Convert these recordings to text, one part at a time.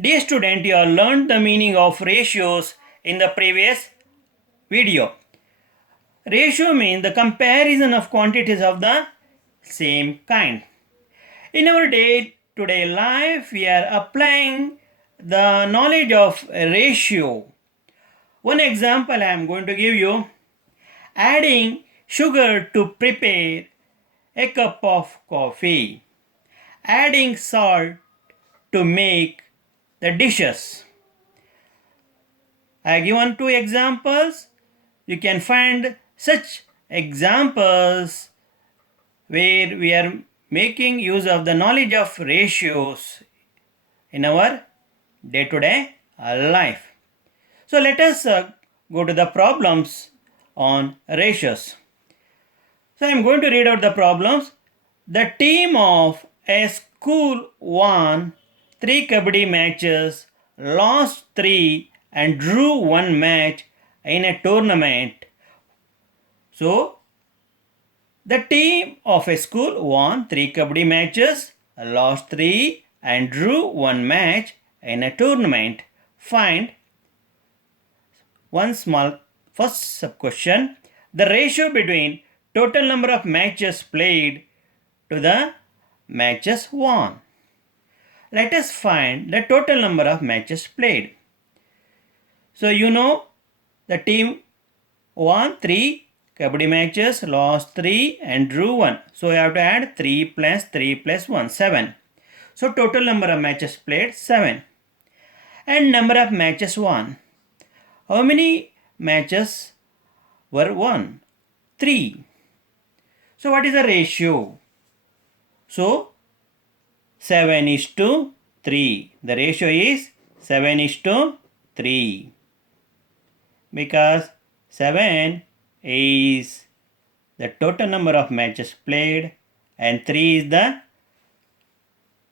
Dear student, you have learned the meaning of ratios in the previous video. Ratio means the comparison of quantities of the same kind. In our day-to-day life, we are applying the knowledge of ratio. One example I am going to give you. Adding sugar to prepare a cup of coffee. Adding salt to make the dishes. I have given two examples. You can find such examples where we are making use of the knowledge of ratios in our day-to-day life. So let us go to the problems on ratios. So I am going to read out the problems. The team of a school won 3 kabaddi matches, lost 3 and drew 1 match in a tournament. So, the team of a school won 3 kabaddi matches, lost 3 and drew 1 match in a tournament. Find one small first sub question. The ratio between total number of matches played to the matches won. Let us find the total number of matches played. So you know the team won 3 kabaddi matches, lost 3 and drew 1. So you have to add 3 plus 3 plus 1, 7. So total number of matches played, 7. And number of matches won. How many matches were won? 3. So what is the ratio? So 7:3. The ratio is 7:3. Because 7 is the total number of matches played and 3 is the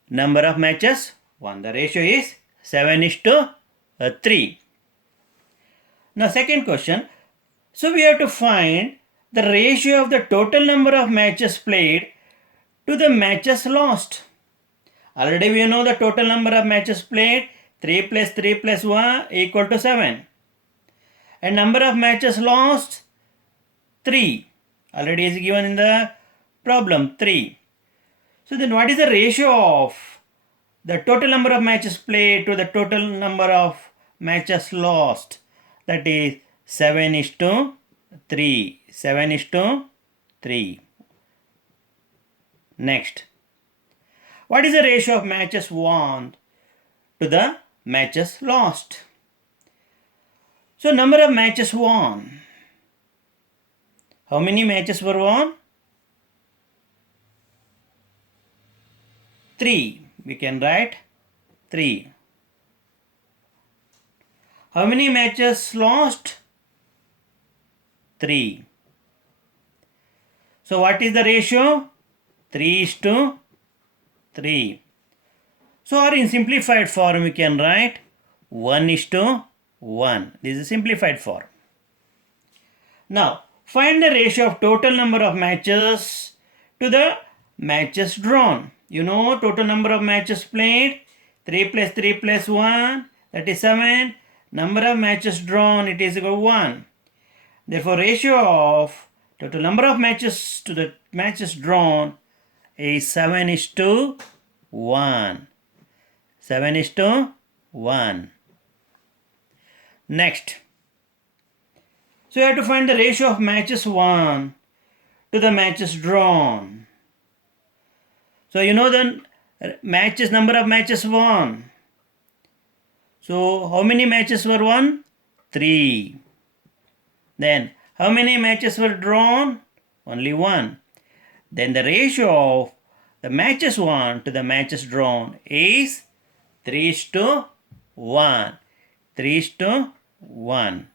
number of matches won. The ratio is 7:3. Now second question. So we have to find the ratio of the total number of matches played to the matches lost. Already we know the total number of matches played, 3 plus 3 plus 1 equal to 7. And number of matches lost, 3. Already is given in the problem, 3. So then what is the ratio of the total number of matches played to the total number of matches lost? That is 7:3. 7:3. Next. What is the ratio of matches won to the matches lost? So number of matches won. How many matches were won? 3. We can write 3. How many matches lost? 3. So what is the ratio? 3:3. So or in simplified form we can write 1:1. This is simplified form. Now find the ratio of total number of matches to the matches drawn. You know total number of matches played, 3 plus 3 plus 1, that is 7. Number of matches drawn, it is equal to 1. Therefore ratio of total number of matches to the matches drawn is 7:1. 7:1. Next. So you have to find the ratio of matches won to the matches drawn. So you know the matches, number of matches won. So how many matches were won? 3. Then how many matches were drawn? Only 1. Then the ratio of the matches won to the matches drawn is 3:1. 3:1.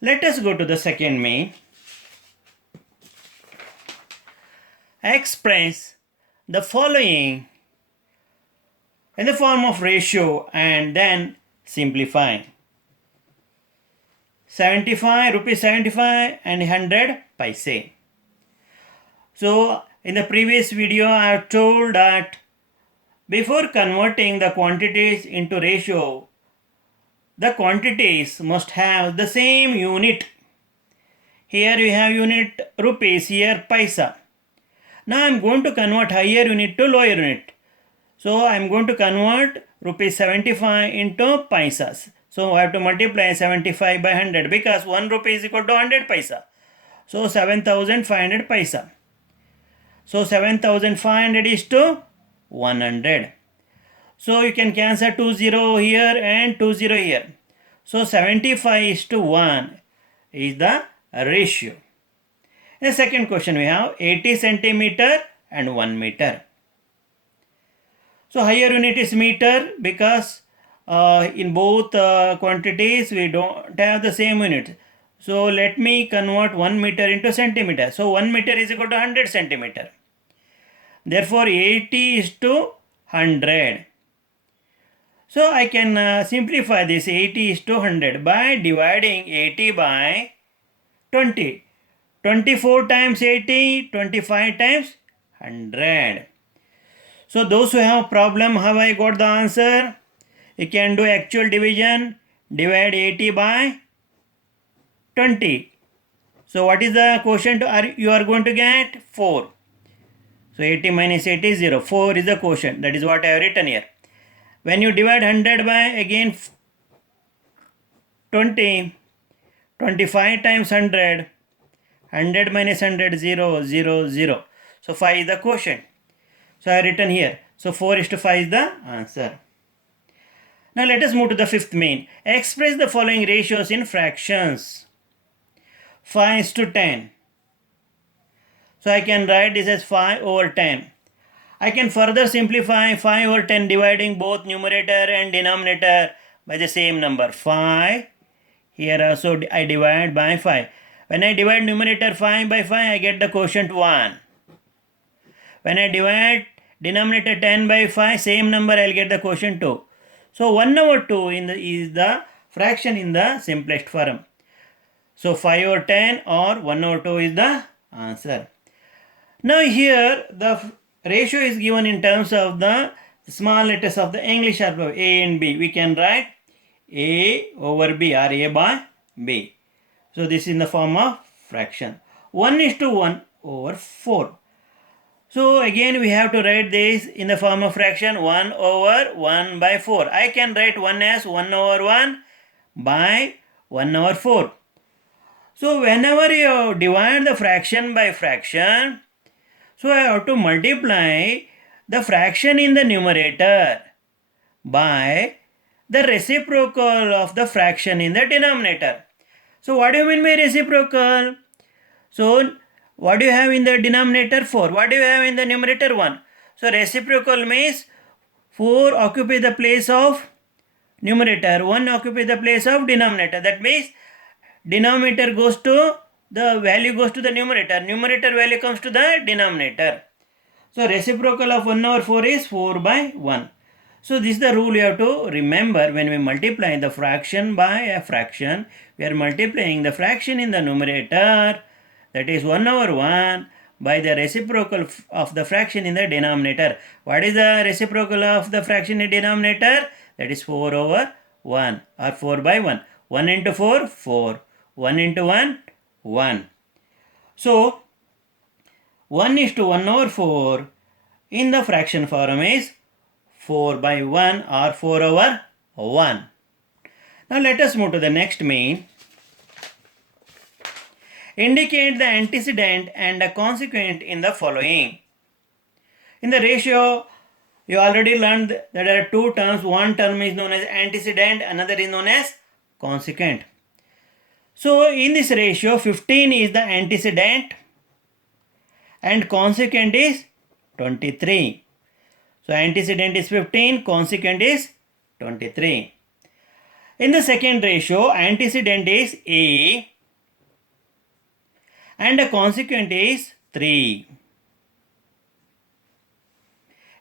Let us go to the second main. Express the following in the form of ratio and then simplify. 75 rupees 75 and 100 paise. So in the previous video I have told that Before converting the quantities into ratio, the quantities must have the same unit. Here we have unit rupees, here paisa. Now I am going to convert higher unit to lower unit. So I am going to convert rupees 75 into paisas. So I have to multiply 75 by 100 because 1 rupee is equal to 100 paisa. So 7500 paisa. So 7500 is to 100. So you can cancel 20 here and 20 here. So 75 is to 1 is the ratio. In the second question we have 80 centimeter and 1 meter. So higher unit is meter because in both quantities we don't have the same unit. So let me convert 1 meter into centimeter. So 1 meter is equal to 100 centimeter. Therefore 80 is to 100. So I can simplify this 80 is to 100 by dividing 80 by 20. 24 times 80, 25 times 100. So those who have problem, how I got the answer? You can do actual division, divide 80 by 20. So what is the quotient you are going to get? 4. So 80 minus 80 is 0. 4 is the quotient. That is what I have written here. When you divide 100 by again 20, 25 times 100, 100 minus 100, 0, 0, 0. So 5 is the quotient. So I have written here. So 4 is to 5 is the answer. Now let us move to the fifth main. Express the following ratios in fractions. 5 is to 10. So I can write this as 5 over 10. I can further simplify 5 over 10 dividing both numerator and denominator by the same number 5. Here also I divide by 5. When I divide numerator 5 by 5, I get the quotient 1. When I divide denominator 10 by 5, same number I will get the quotient 2. So 1 over 2 is the fraction in the simplest form. So 5 over 10 or 1 over 2 is the answer. Now here the ratio is given in terms of the small letters of the English alphabet A and B. We can write A over B or A by B. So this is in the form of fraction. 1 is to 1 over 4. So again we have to write this in the form of fraction 1 over 1 by 4. I can write 1 as 1 over 1 by 1 over 4. So whenever you divide the fraction by fraction, so I have to multiply the fraction in the numerator by the reciprocal of the fraction in the denominator. So what do you mean by reciprocal? So what do you have in the denominator? 4. What do you have in the numerator? 1. So reciprocal means 4 occupy the place of numerator, 1 occupy the place of denominator. That means denominator goes to the value goes to the numerator. Numerator value comes to the denominator. So reciprocal of 1 over 4 is 4 by 1. So this is the rule you have to remember when we multiply the fraction by a fraction. We are multiplying the fraction in the numerator, that is 1 over 1, by the reciprocal of the fraction in the denominator. What is the reciprocal of the fraction in the denominator? That is 4 over 1 or 4 by 1. 1 into 4, 4. 1 into 1, 1. So 1 is to 1 over 4 in the fraction form is 4 by 1 or 4 over 1. Now let us move to the next main. Indicate the antecedent and the consequent in the following. In the ratio, you already learned that there are two terms. One term is known as antecedent, another is known as consequent. So in this ratio, 15 is the antecedent and consequent is 23. So antecedent is 15, consequent is 23. In the second ratio, antecedent is A and the consequent is 3.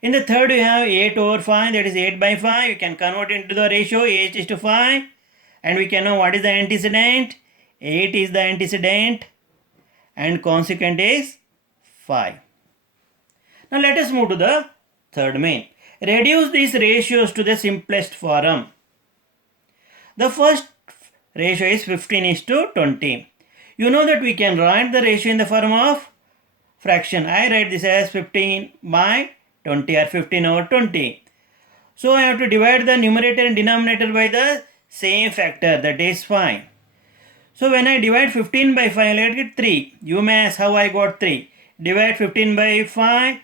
In the third, you have 8 over 5, that is 8 by 5. You can convert into the ratio 8 is to 5. And we can know what is the antecedent. 8 is the antecedent and consequent is 5. Now let us move to the third main. Reduce these ratios to the simplest form. The first ratio is 15 is to 20. You know that we can write the ratio in the form of fraction. I write this as 15 by 20 or 15 over 20. So I have to divide the numerator and denominator by the same factor, that is 5. So when I divide 15 by 5, I get 3. You may ask how I got 3. Divide 15 by 5.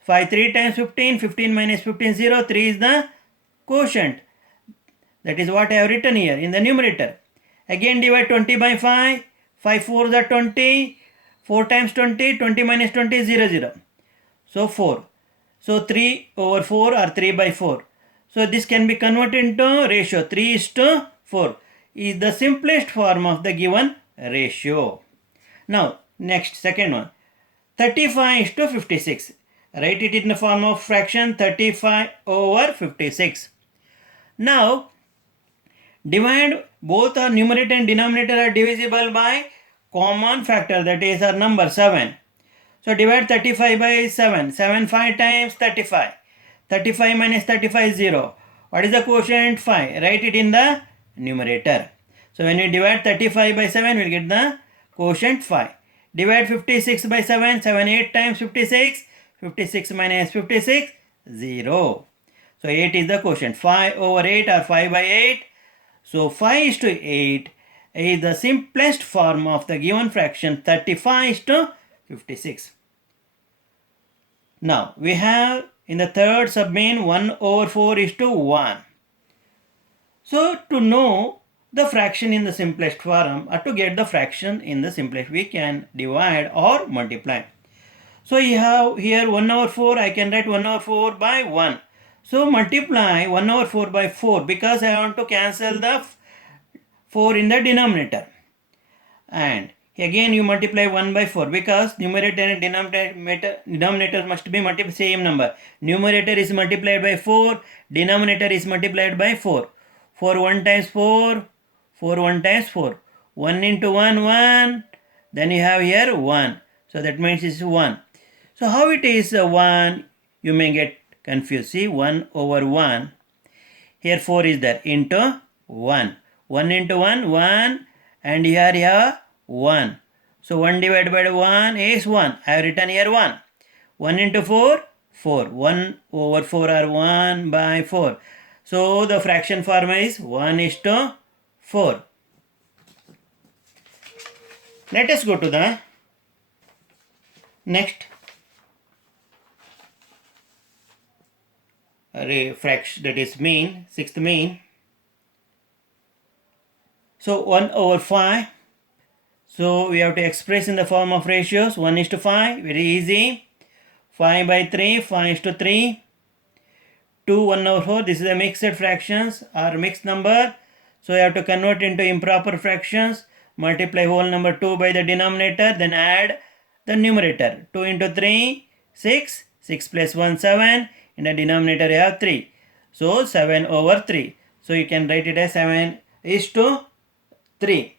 5 3 times 15. 15 minus 15 0. 3 is the quotient. That is what I have written here in the numerator. Again divide 20 by 5. 5 4 is 20. 4 times 20. 20 minus 20 is 0 0. So 4. So 3 over 4 or 3 by 4. So this can be converted into ratio. 3 is to 4 is the simplest form of the given ratio. Now next, second one. 35 is to 56. Write it in the form of fraction 35 over 56. Now divide both our numerator and denominator are divisible by common factor, that is our number 7. So divide 35 by 7. 7 5 times 35. 35 minus 35 is 0. What is the quotient? 5. Write it in the numerator. So when we divide 35 by 7, we will get the quotient 5. Divide 56 by 7. 7 8 times 56. 56 minus 56, 0. So 8 is the quotient. 5 over 8 or 5 by 8. So 5 is to 8 is the simplest form of the given fraction 35 is to 56. Now we have in the third submain 1 over 4 is to 1. So to know the fraction in the simplest form or to get the fraction in the simplest, we can divide or multiply. So you have here 1 over 4, I can write 1 over 4 by 1. So multiply 1 over 4 by 4 because I want to cancel the 4 in the denominator. And again you multiply 1 by 4 because numerator and denominator must be same number. Numerator is multiplied by 4, denominator is multiplied by 4. 4 1 times 4, 4 1 times 4. 1 into 1, 1. Then you have here 1. So that means it's 1. So how it is 1? You may get confused. See 1 over 1. Here 4 is there into 1. 1 into 1, 1. And here you have 1. So 1 divided by 1 is 1. I have written here 1. 1 into 4, 4. 1 over 4 or 1 by 4. So the fraction form is 1 is to 4. Let us go to the next fraction, that is mean, sixth mean. So 1 over 5. So we have to express in the form of ratios. 1 is to 5, very easy. 5 by 3, 5 is to 3. 2, 1 over 4, this is a mixed fractions or mixed number. So you have to convert into improper fractions. Multiply whole number 2 by the denominator, then add the numerator. 2 into 3, 6. 6 plus 1, 7. In the denominator you have 3. So 7 over 3. So you can write it as 7 is to 3.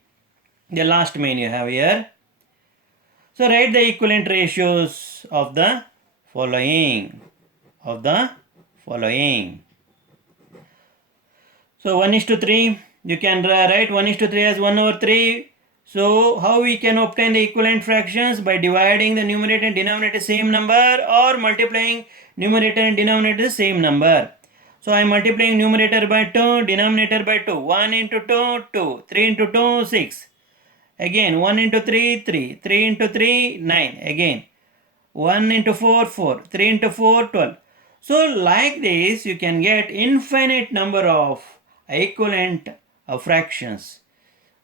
The last main you have here. So write the equivalent ratios of the following. So 1 is to 3. You can write 1 is to 3 as 1 over 3. So how we can obtain the equivalent fractions? By dividing the numerator and denominator same number or multiplying numerator and denominator the same number. So I am multiplying numerator by 2, denominator by 2. 1 into 2, 2. 3 into 2, 6. Again 1 into 3, 3. 3 into 3, 9. Again 1 into 4, 4. 3 into 4, 12. So like this you can get infinite number of equivalent fractions.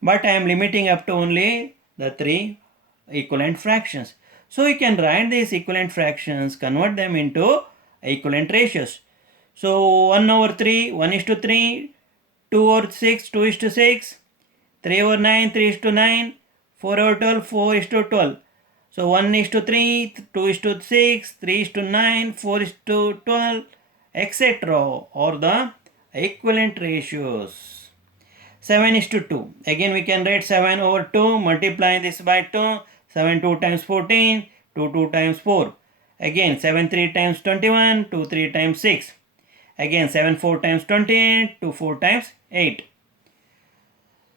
But I am limiting up to only the 3 equivalent fractions. So you can write these equivalent fractions, convert them into equivalent ratios. So 1 over 3, 1 is to 3, 2 over 6, 2 is to 6, 3 over 9, 3 is to 9, 4 over 12, 4 is to 12. So 1 is to 3, 2 is to 6, 3 is to 9, 4 is to 12, etc. or the equivalent ratios. 7 is to 2. Again we can write 7 over 2, multiply this by 2, 7 2 times 14, 2 2 times 4. Again 7 3 times 21, 2 3 times 6. Again 7 4 times 20, 2 4 times 8.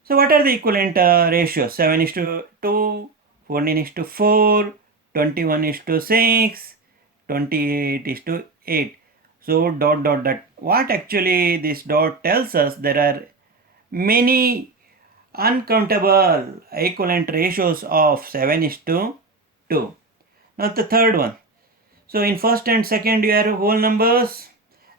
So what are the equivalent ratios? 7 is to 2, 14 is to 4, 21 is to 6, 28 is to 8. So dot dot dot. What actually this dot tells us, there are many uncountable equivalent ratios of 7 is to 2. Now the third one. So in first and second you have whole numbers,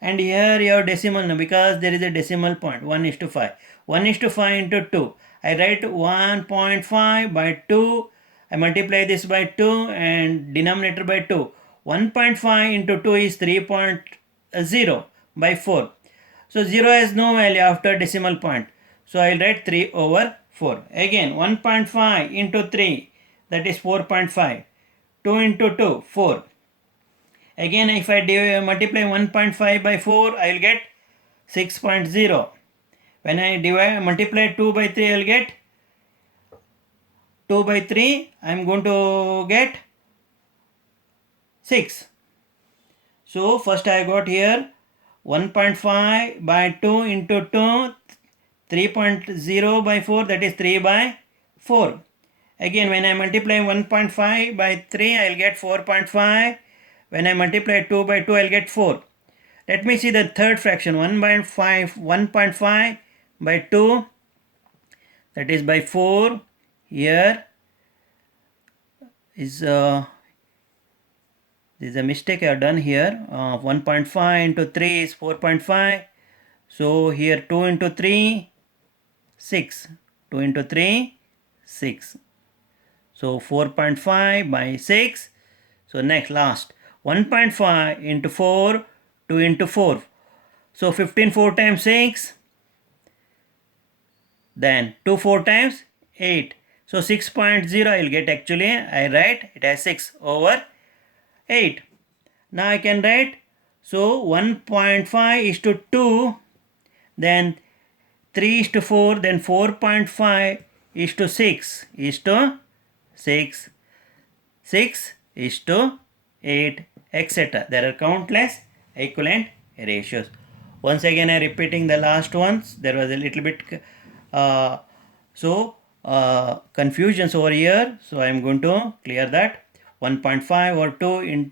and here you have decimal number because there is a decimal point. 1 is to 5. 1 is to 5 into 2. I write 1.5 by 2. I multiply this by 2 and denominator by 2. 1.5 into 2 is 3.0 by 4. So 0 has no value after decimal point. So I will write 3 over 4. Again 1.5 into 3, that is 4.5. 2 into 2, 4. Again if I multiply 1.5 by 4, I will get 6.0. When I multiply 2 by 3, I will get 2 by 3, I am going to get 6. So first I got here 1.5 by 2 into 2, 3.0 by 4, that is 3 by 4. Again when I multiply 1.5 by 3, I will get 4.5. When I multiply 2 by 2, I will get 4. Let me see the third fraction. 1.5 by 2, that is by 4. Here is this is a mistake I have done here. 1.5 into 3 is 4.5. So here 2 into 3, 6. 2 into 3, 6. So 4.5 by 6. So next last 1.5 into 4, 2 into 4. So 15 4 times 6. Then 2 4 times 8. So 6.0 I will get actually. I write it as 6 over 8. Now I can write, so 1.5 is to 2, then 3 is to 4, then 4.5 is to 6, 6 is to 8, etc. There are countless equivalent ratios. Once again I am repeating the last ones. There was a little bit confusions over here. So I am going to clear that. 1.5 or 2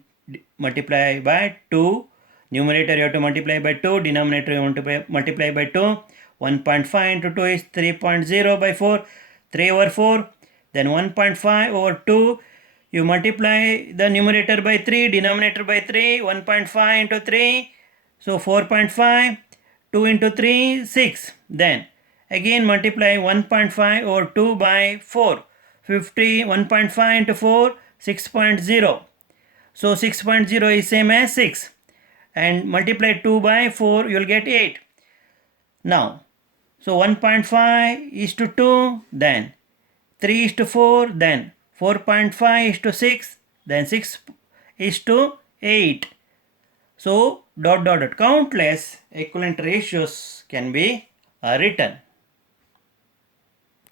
multiply by 2. Numerator you have to multiply by 2. Denominator you want to multiply by 2. 1.5 into 2 is 3.0 by 4. 3 over 4. Then 1.5 over 2. You multiply the numerator by 3. Denominator by 3. 1.5 into 3. So 4.5. 2 into 3, 6. Then again multiply 1.5 over 2 by 4. 1.5 into 4, 6.0. So 6.0 is same as 6. And multiply 2 by 4, you will get 8. Now, so 1.5 is to 2, then 3 is to 4, then 4.5 is to 6, then 6 is to 8. So dot dot dot, countless equivalent ratios can be written.